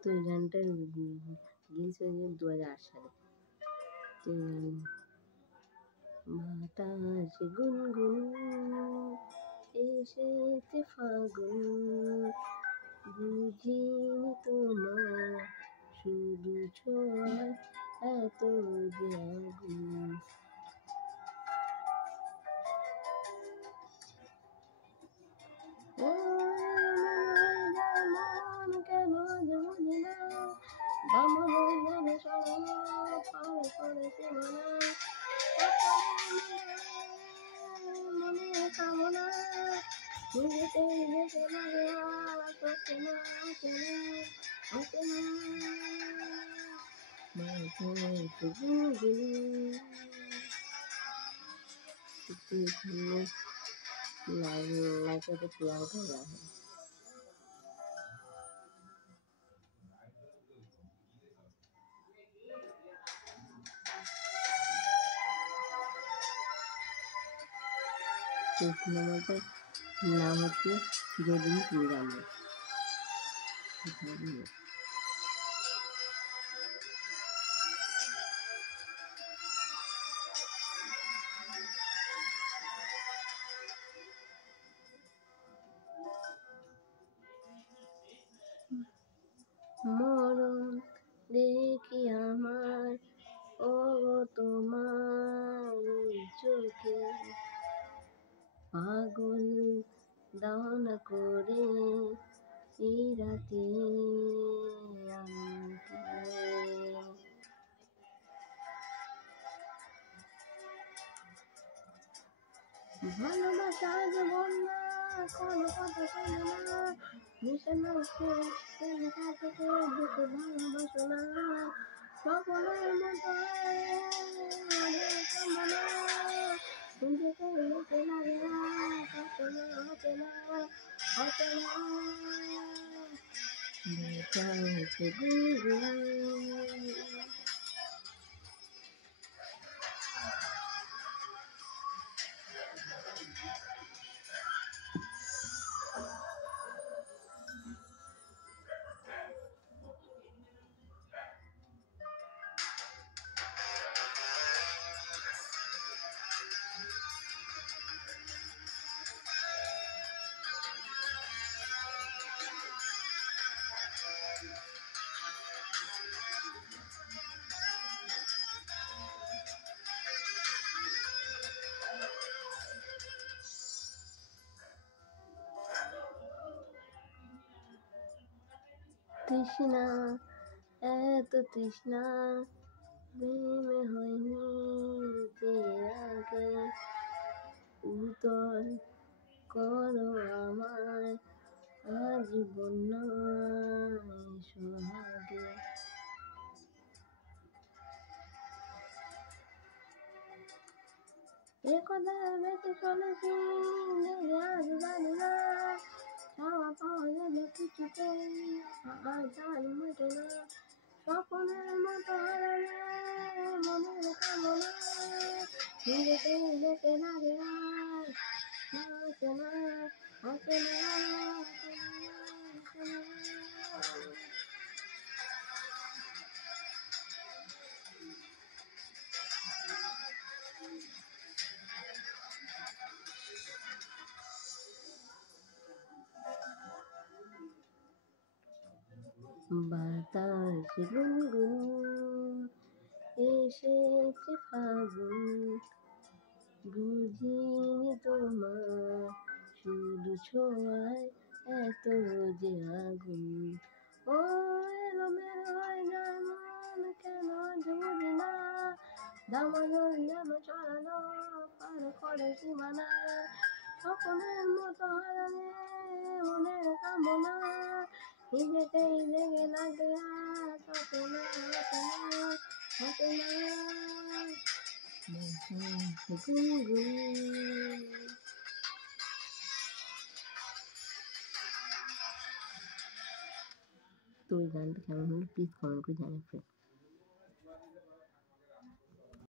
তো এই গানটা রিলিজ হয়েছে 2008 সালে। তো বাতাস গুনগুন এসেছে ফাগুন, বুঝিনি তোমার শুধু ছোঁয়ায় এত যে আগুন। ও মন কেন যে বুঝি না, দামনের জানে সরানো পারে করে সীমানা, মনে কামনা নিজেতেই দেখে লাগে আর আসে না আসে না আসে না, মাঝে গুনগুন। लाइक तो प्यार कर रहा है। तो सिनेमा का नाम होती है जो दिन पूरा में। মরণ দেখি আমার ও তোমার চোখে, পাগল দাও না করে এই রাতে আমাকে। ভালোবাসা যে বন্যা কোনো কথা শোনে না, মিশে নষ্ট লেখা থেকে দুটো ভালোবাসো না, সকলের মতো কামনা নিজেকে লেখে লাগে হতে না হতে না হতে না, দেখা হচ্ছে গুনগুন। তৃষ্ণা এত তৃষ্ণা প্রেমে হয়নি যে আগে, উত্তর করো আমায় আজ বন্যায় সোহাগে। এ কথা বেঁচে চলেছি আজ জানি না, চাওয়া পাওয়া যাবে কিছুতেই আর তার মেটে না, স্বপ্নের মতো হারালে মনের কামনা নিজেকেই লেখে লাগে আর আসে না আসে না আসে না। বাতাস গুনগুন এসেছে ফাগুন, বুঝিনি তোমার শুধু ছোঁয়ায় এত যে আগুন। ও এলোমেলো হয় যায় মন কেন যে বুঝি না, দামাদল যেন ছড়ানো পার করে সীমানা, সকলের মতো হারালে মনের কামনা নিজেকেই লেগে লাগে আর হতে না হতে না হতে না, গুনগুন। তো এই গানটা কেমন হলো প্লিজ কমেন্ট করে জানাবেন।